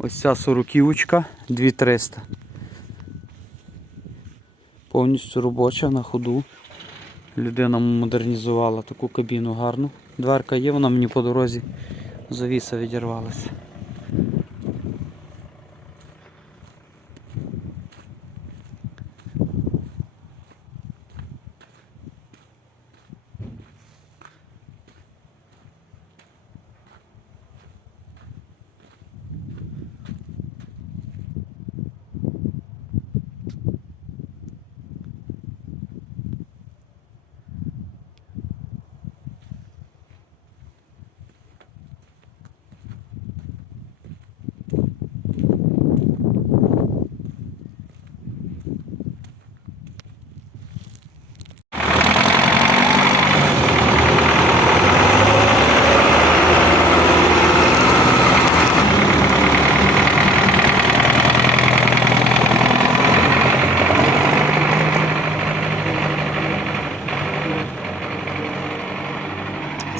Ось ця сороківочка 2300. Повністю робоча на ходу. Людина модернізувала таку кабіну гарну. Дверка є, вона мені по дорозі завіса відірвалася.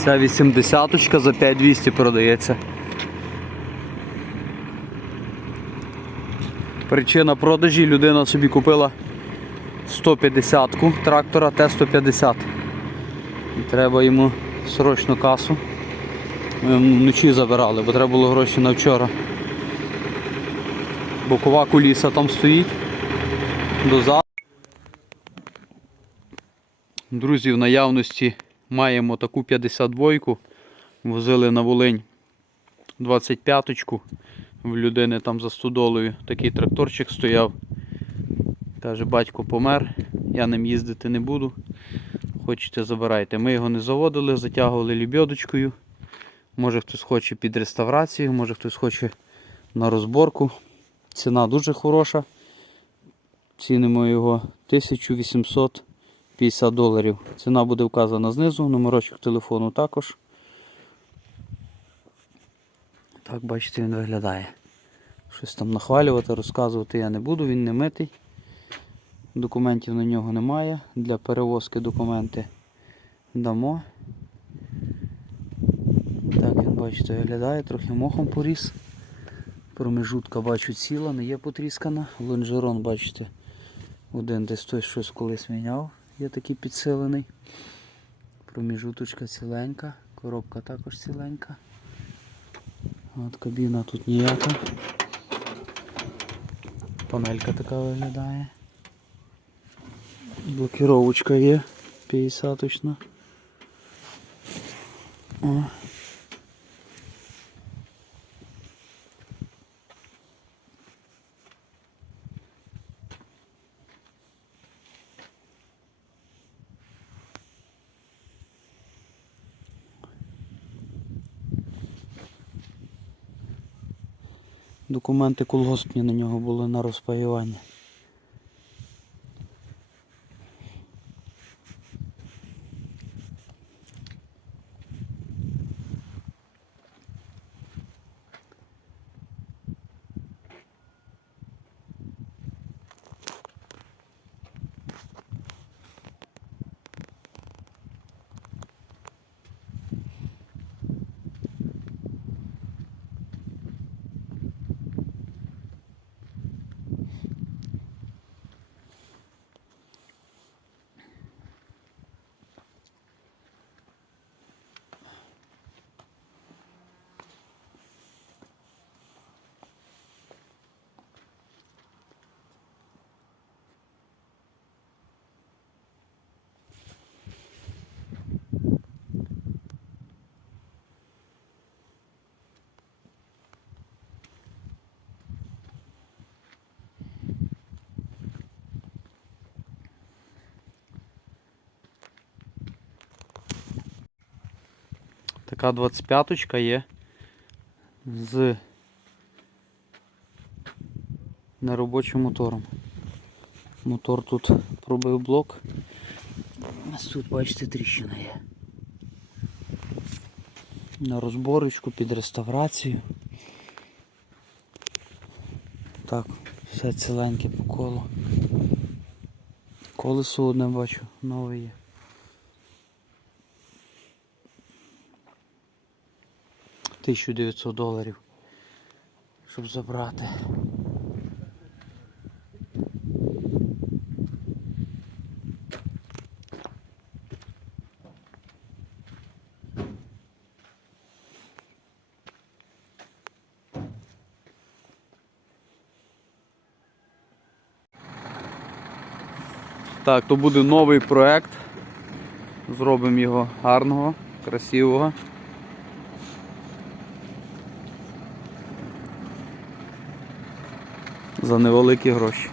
Ця 80 за 5200 продається. Причина продажі людина собі купила 150-ку трактора Т-150. І треба йому срочно касу. Ми вночі забирали, бо треба було гроші на вчора. Бокова куліса там стоїть. До завтра. Друзі, в наявності маємо таку 52-ку. Возили на Волинь 25-ку. В людини там за стодолою такий тракторчик стояв. Каже, батько помер, я ним їздити не буду. Хочете, забирайте. Ми його не заводили, затягували лібьодочкою. Може хтось хоче під реставрацію, може хтось хоче на розборку. Ціна дуже хороша. Цінимо його 1850 доларів. Ціна буде вказана знизу, номерочок телефону також. Так, бачите, він виглядає. Щось там нахвалювати, розказувати я не буду, він не митий. Документів на нього немає. Для перевозки документи дамо. Так він, бачите, виглядає, трохи мохом поріс. Промежутка бачу ціла, не є потріскана. Лонжерон, бачите, один десь той щось колись міняв, є такий підсилений. Проміжуточка ціленька, коробка також ціленька. От кабіна тут ніяка. Панелька така виглядає. Блокіровочка є 50 точно. О. Документи колгоспні на нього були на розпаювання. Така 25-ка є з неробочим мотором. Мотор тут пробив блок. Ось тут, бачите, тріщина є. На розборочку під реставрацію. Так, все ціленьке по колу. Колесо одне бачу, нове є. Тисячу 900 доларів. щоб забрати. Так, то буде новий проект. Зробимо його гарного, красивого. За невеликі гроші.